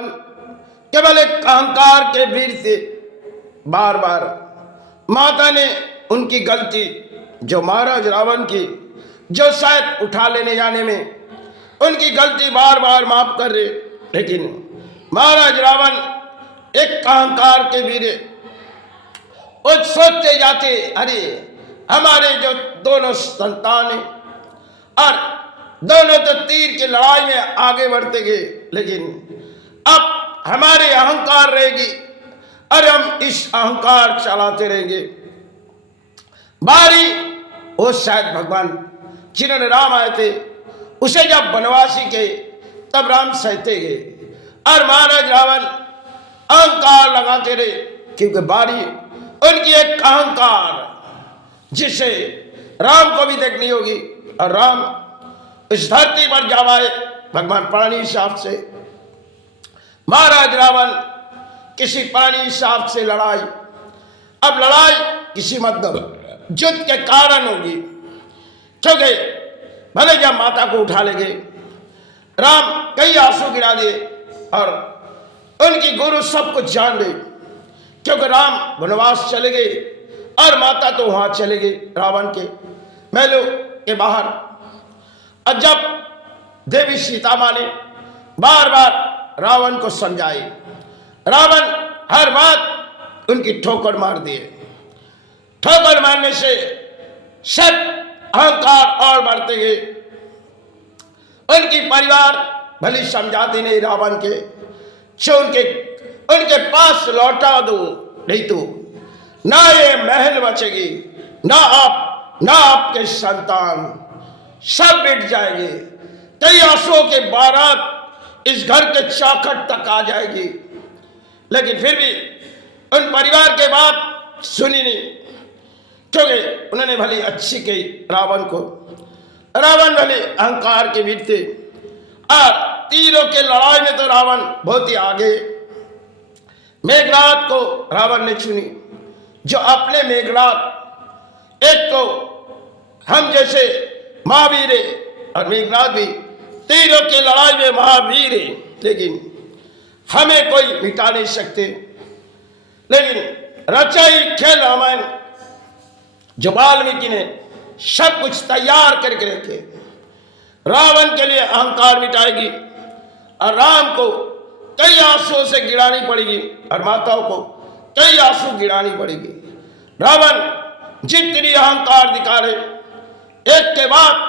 रावण केवल एक अहंकार के वीर से बार बार माता ने उनकी गलती, जो महाराज रावण की, जो शायद उठा लेने जाने में उनकी गलती बार बार माफ कर रहे, लेकिन महाराज रावण एक अहंकार के वीर वो सोचते जाते, अरे हमारे जो दोनों संतान हैं और दोनों तो तीर की लड़ाई में आगे बढ़ते गए, लेकिन अब हमारे अहंकार रहेगी और हम इस अहंकार चलाते रहेंगे। बारी वो शायद भगवान जिन्होंने राम आए थे उसे जब वनवासी के तब राम सहते गए और महाराज रावण अहंकार लगाते रहे, क्योंकि बारी उनकी एक अहंकार जिसे राम को भी देखनी होगी। और राम इस धरती पर जब आए भगवान पानी साफ से, महाराज रावण किसी पानी साफ से लड़ाई, अब लड़ाई किसी मतलब युद्ध के कारण होगी, क्योंकि भले जब माता को उठा ले गए, राम कई आंसू गिरा दिए और उनकी गुरु सब कुछ जान गई, क्योंकि राम वनवास चले गए और माता तो वहां चले गई रावण के महलों के बाहर। और जब देवी सीता माँ ने बार बार रावण को समझाई, रावण हर बात उनकी ठोकर मार दिए। ठोकर मारने से सब अहंकार और बढ़ते गए। उनकी परिवार भली समझाती नहीं रावण के, उनके पास लौटा दो, नहीं तो ना ये महल बचेगी, ना आपके संतान, सब मिट जाएंगे। कई आंसुओं के बारात इस घर के चौखट तक आ जाएगी, लेकिन फिर भी उन परिवार के बात सुनी नहीं, क्योंकि उन्होंने भली अच्छी कही रावण को। रावण भले अहंकार के वीर थे और तीरों के लड़ाई में तो रावण बहुत ही आगे। मेघनाद को रावण ने चुनी, जो अपने मेघनाद, एक तो हम जैसे महावीर है और मेघनाद भी तीरों की लड़ाई में महावीर है, लेकिन हमें कोई मिटा नहीं सकते। लेकिन रचाई खेल रामायण जो वाल्मीकि ने सब कुछ तैयार करके रखे, रावण के लिए अहंकार मिटाएगी और राम को कई आंसुओं से गिरानी पड़ेगी और माताओं को कई आंसू गिरानी पड़ेगी। रावण जितनी अहंकार दिखा रहे, एक के बाद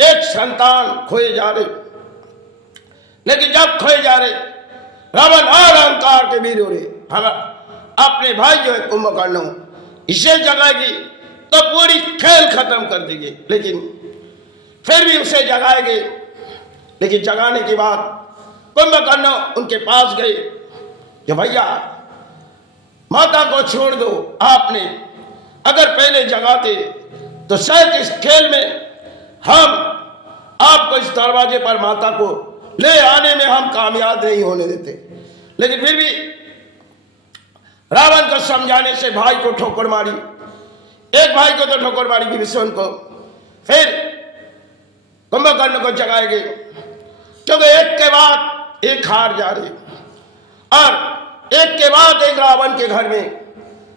एक संतान खोए जा रहे, लेकिन जब खोए जा रहे रावण और अहंकार के वीर हो रहे, हम अपने भाई जो है कुंभकर्ण इसे जगाएगी तो पूरी खेल खत्म कर देंगे, लेकिन फिर भी उसे जगाएंगे। लेकिन जगाने के बाद कुंभकर्ण उनके पास गए कि भैया माता को छोड़ दो, आपने अगर पहले जगाते तो शायद इस खेल में हम आपको इस दरवाजे पर माता को ले आने में हम कामयाब नहीं होने देते। लेकिन फिर भी रावण को समझाने से भाई को ठोकर मारी, एक भाई को तो ठोकर मारी विभीषण को, फिर कुंभकर्ण को जगाए गए, क्योंकि एक के बाद एक हार जा रही और एक के बाद एक रावण के घर में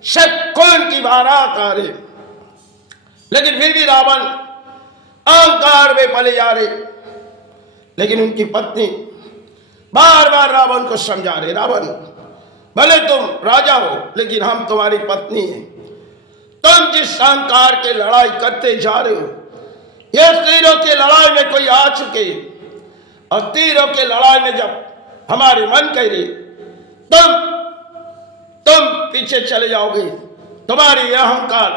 सब खून की बारात आ रही। लेकिन फिर भी रावण अहंकार में पले जा रहे, लेकिन उनकी पत्नी बार बार रावण को समझा रहे, रावण भले तुम राजा हो लेकिन हम तुम्हारी पत्नी हैं, तुम जिस अहंकार के लड़ाई करते जा रहे हो, ये तीरों की लड़ाई में कोई आ चुके और तीरों के लड़ाई में जब हमारे मन कह रही तुम पीछे चले जाओगे, तुम्हारी अहंकार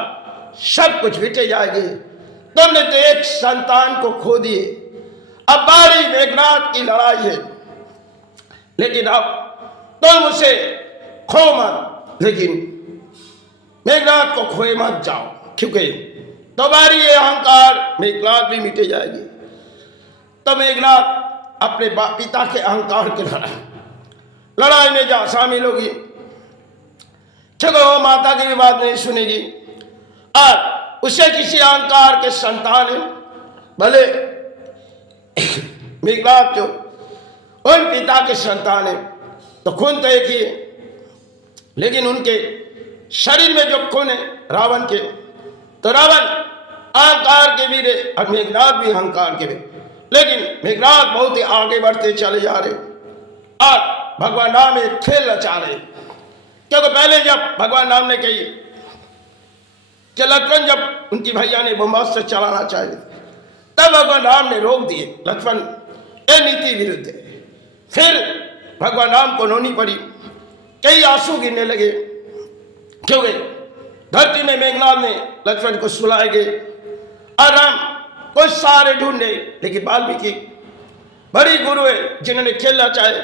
सब कुछ बिटे जाएगी। तुमने तो एक संतान को खो दिए, अब बारी मेघनाद की लड़ाई है, लेकिन अब तुम उसे खो मत, लेकिन मेघनाद को खोए मत जाओ, क्योंकि तुम्हारी ये अहंकार मेघनाद भी मिटे जाएगी। तो मेघनाद अपने पिता के अहंकार के लड़ाई में जा शामिल होगी, क्योंकि वो माता की भी बात नहीं सुनेगी और उसे किसी अहंकार के संतान है, भले मेघनाद जो उन पिता के संतान है तो खून तो एक ही है, लेकिन उनके शरीर में जो खून है रावण के, तो रावण अहंकार के वीर है और मेघनाथ भी अहंकार के वीर, लेकिन मेघनाथ बहुत ही आगे बढ़ते चले जा रहे और भगवान राम एक खेल रचा रहे। क्योंकि पहले जब भगवान राम ने कही कि लक्ष्मण जब उनकी भैया ने ब्रह्मास्त्र चलाना चाहिए तब भगवान राम ने रोक दिए, लक्ष्मण ये नीति विरुद्ध है। फिर भगवान राम को रोनी पड़ी, कई आंसू गिरने लगे, क्योंकि धरती में मेघनाथ ने लक्ष्मण को सुलाए गए और राम कुछ सारे ढूंढे, लेकिन वाल्मीकि बड़ी गुरु है जिन्होंने खेल रचाए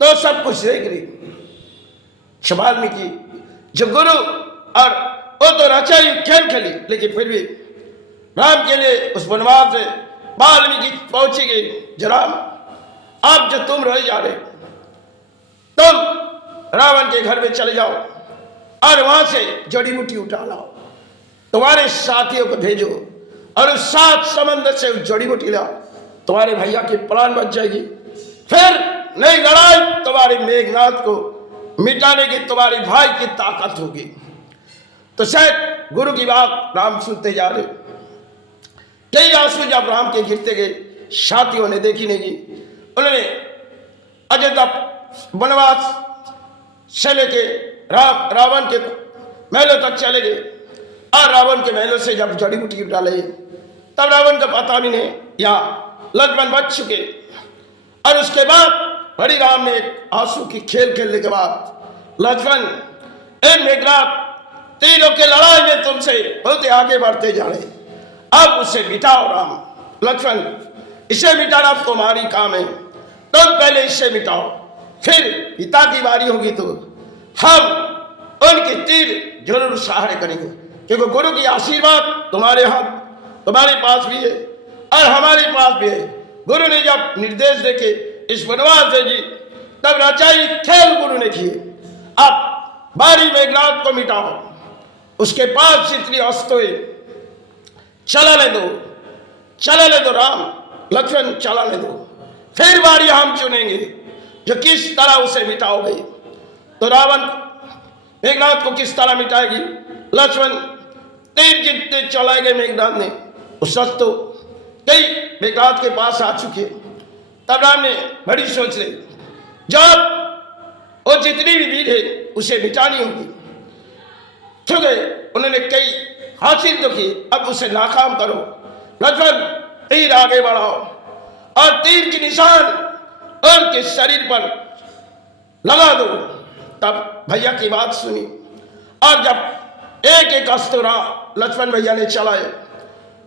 तो सब कुछ देख रही। वाल्मीकि जो गुरु और वो तो रचाई खेल खेली, लेकिन फिर भी राम के लिए उस वनवास से वाल्मीकि पहुंची गई। जराम आप जो तुम रह जा रहे, तुम रावण के घर में चले जाओ और वहां से जड़ी बूटी उठा लाओ, तुम्हारे साथियों को भेजो और उस 7 समंदर से उस जड़ी बूटी लाओ, तुम्हारे भैया की प्राण बच जाएगी। फिर नई लड़ाई तुम्हारे मेघनाथ को मिटाने की तुम्हारे भाई की ताकत होगी। तो शायद गुरु की बात राम सुनते जा रहे, कई आंसू जब राम के गिरते गए, साथियों ने देखी नहीं की, उन्होंने अयोध्या वनवास से लेके रावण के महलों तक चले गए और रावण के महलों से जब जड़ी बूटी डाले तब रावण का पता भी नहीं या लक्ष्मण बच चुके। और उसके बाद बड़ी राम ने एक आंसू की खेल खेलने के बाद लक्ष्मण इन मेघनाथ तीनों के लड़ाई में तुमसे बहुत आगे बढ़ते जा रहे, अब उसे मिटाओ राम। लक्ष्मण इसे मिटाना तुम्हारी काम है, तुम पहले इसे मिटाओ, फिर पिता की बारी होगी तो हम उनके तीर जरूर सहारे करेंगे, क्योंकि गुरु की आशीर्वाद तुम्हारे हाथ तुम्हारे पास भी है और हमारे पास भी है। गुरु ने जब निर्देश देके इस वनवास से जी तब रचाई खेल गुरु ने किए। अब बारी मेघनाथ को मिटाओ, उसके पास जितनी अस्त्र चलाने दो राम, लक्ष्मण चलाने दो, फिर बारी हम चुनेंगे जो किस तरह उसे मिटाओगे। तो रावण मेघनाथ को किस तरह मिटाएगी? लक्ष्मण तीर जितने चलाए गए मेघनाथ ने, उस तो कई मेघनाथ के पास आ चुके। तब राम ने बड़ी सोच ली, जब वो जितनी भी वीर है उसे मिटानी होगी, क्योंकि उन्होंने कई हासिल तो की, अब उसे नाकाम करो। लक्ष्मण तीर आगे बढ़ाओ और तीर की निशान उनके शरीर पर लगा दो। तब भैया की बात सुनी और जब एक एक अस्त्र लक्ष्मण भैया ने चलाए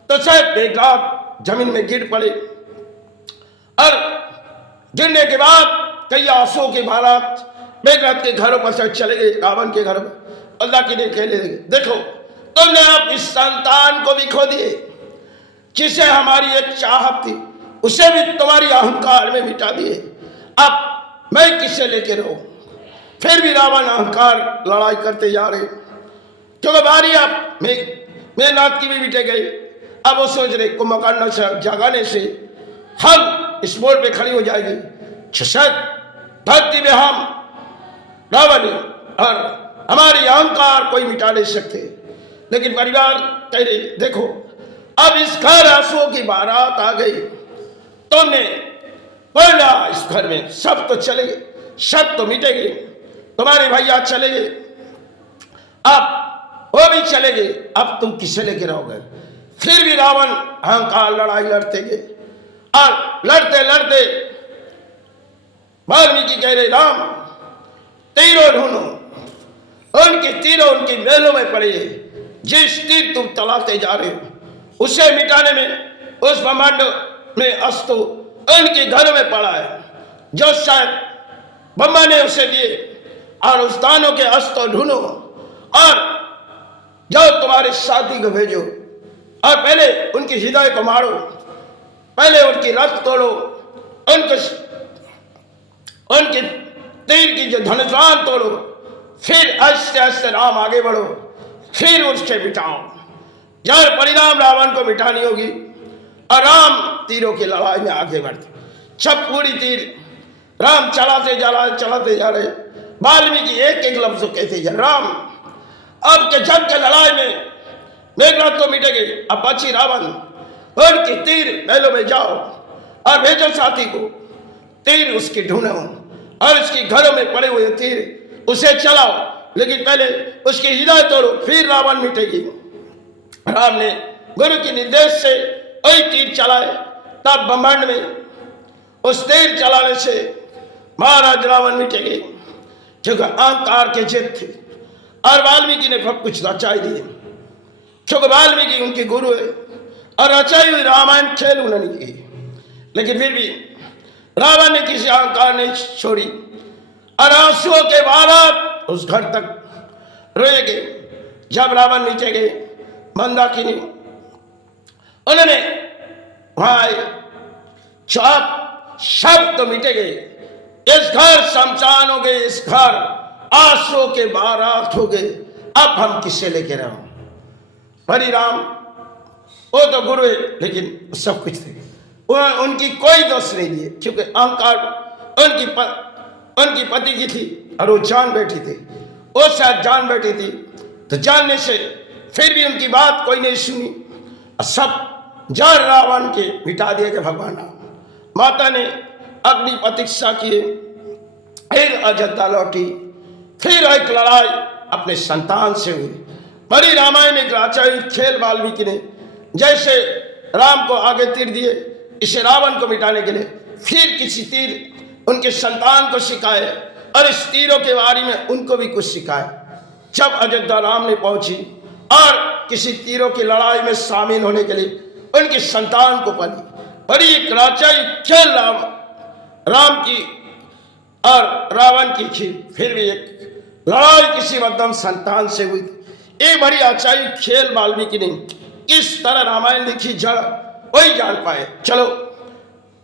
तो शायद मेघनाथ जमीन में गिर पड़े और गिरने के बाद कई आंसुओं के बारात मेघनाथ के घरों पर से चले गए, रावण के घर पर। अल्लाह की ने कहने लगे, देखो तुमने अपनी संतान को भी खो दिए, जिसे हमारी एक चाहत थी उसे भी तुम्हारी अहंकार में मिटा दिए। अब मैं किससे लेके रहूं? फिर भी रावण अहंकार लड़ाई करते जा रहे, क्योंकि बारी अब मेघनाथ की भी मिटे गई। अब वो सोच रहे कुंभकर्ण जगाने से हम इस मोड़ पे खड़ी हो जाएगी, शायद धरती में हम रावण और हमारी अहंकार कोई मिटा नहीं सकते। लेकिन परिवार कह रहे, देखो अब इस घर आंसुओं की बारात आ गई, तुमने बोला इस घर में सब तो चले गए, सब तो मिटेंगे, तुम्हारे भैया चले गए, अब वो भी चले गए, अब तुम किसे लेके रहोगे? फिर भी रावण अहंकार लड़ाई लड़ते गए और लड़ते लड़ते वाल्मीकि कह रहे, राम तीरों ढूंढो, उनके तीरों उनके मेलों में पड़े, जिस तीर तुम तलाते जा रहे हो उसे मिटाने में उस ब्रह्मांड में अस्त्र उनके घरों में पड़ा है, जो शायद ब्रह्मा ने उसे दिए, और उस दानों के अस्त्र ढूंढो और जो तुम्हारे साथी को भेजो और पहले उनके हृदय को मारो, पहले उनकी रथ तोड़ो, उनके तीर की जो धनुष्वान तोड़ो, फिर आस्ते आस्ते राम आगे बढ़ो, फिर उसके मिटाओ। जड़ परिणाम रावण को मिटानी होगी और राम तीरों की लड़ाई में आगे बढ़ते सब पूरी तीर राम चलाते जा रहे। वाल्मीकि एक एक लफ्ज कहते जा राम अब के जंग के लड़ाई में मेघनाथ तो मिटेंगे, अब बची रावण। उनकी तीर महलों में जाओ और भेजो साथी को, तीर उसकी ढूंढो और उसकी घरों में पड़े हुए तीर उसे चलाओ, लेकिन पहले उसकी हिदायत तोड़ो, फिर रावण मिटेगी। राम ने गुरु के निर्देश से वही तीर चलाए। तब ब्रह्मांड में उस तीर चलाने से महाराज रावण मिटेंगे, क्योंकि अहंकार के जिद थे। और वाल्मीकि ने सब कुछ रचाई दिए, क्योंकि वाल्मीकि उनके गुरु है और रचाई हुई रामायण खेल उन्होंने की। लेकिन फिर भी रावण ने किसी अहंकार नहीं छोड़ी और आंसुओं के बाद उस घर तक रोएंगे। जब रावण नीचे गए मंदाकिनी, उन्होंने वहां चाप शब्द तो मिटे गए, इस घर शमशान हो गए, इस घर आंसुओं के बारात हो गए, अब हम किससे लेके रहो। परिणाम वो तो गुरु है, लेकिन सब कुछ थे, उनकी कोई दोष नहीं दिए, क्योंकि अहंकार उनकी पति की थी और वो जान बैठी थी। वो शायद जान बैठी थी तो जानने से फिर भी उनकी बात कोई नहीं सुनी, सब जड़ रावण के मिटा दिए गए भगवान राम। माता ने अग्नि प्रतीक्षा किए, फिर अयोध्या लौटी, फिर एक लड़ाई अपने संतान से हुई। बड़ी रामायण एक रचाई खेल वाल्मीकि ने, जैसे राम को आगे तीर दिए इसे रावण को मिटाने के लिए, फिर किसी तीर उनके संतान को सिखाए और इस तीरों के बारे में उनको भी कुछ सिखाए। जब अयोध्या राम ने पहुंची और किसी तीरों की लड़ाई में शामिल होने के लिए उनकी संतान को पली, बड़ी एक रचाई खेल राम की और रावण की थी, फिर भी एक लड़ाई किसी मध्यम संतान से हुई थी। ये बड़ी अचाई खेल वाल्मीकि ने किस तरह रामायण लिखी जड़ वही जान पाए। चलो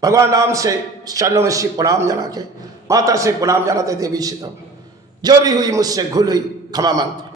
भगवान राम से चरणों में सिर प्रणाम जना के, माता से प्रणाम जनाते, देवी से तब जो भी हुई मुझसे भूल हुई क्षमा मांगते।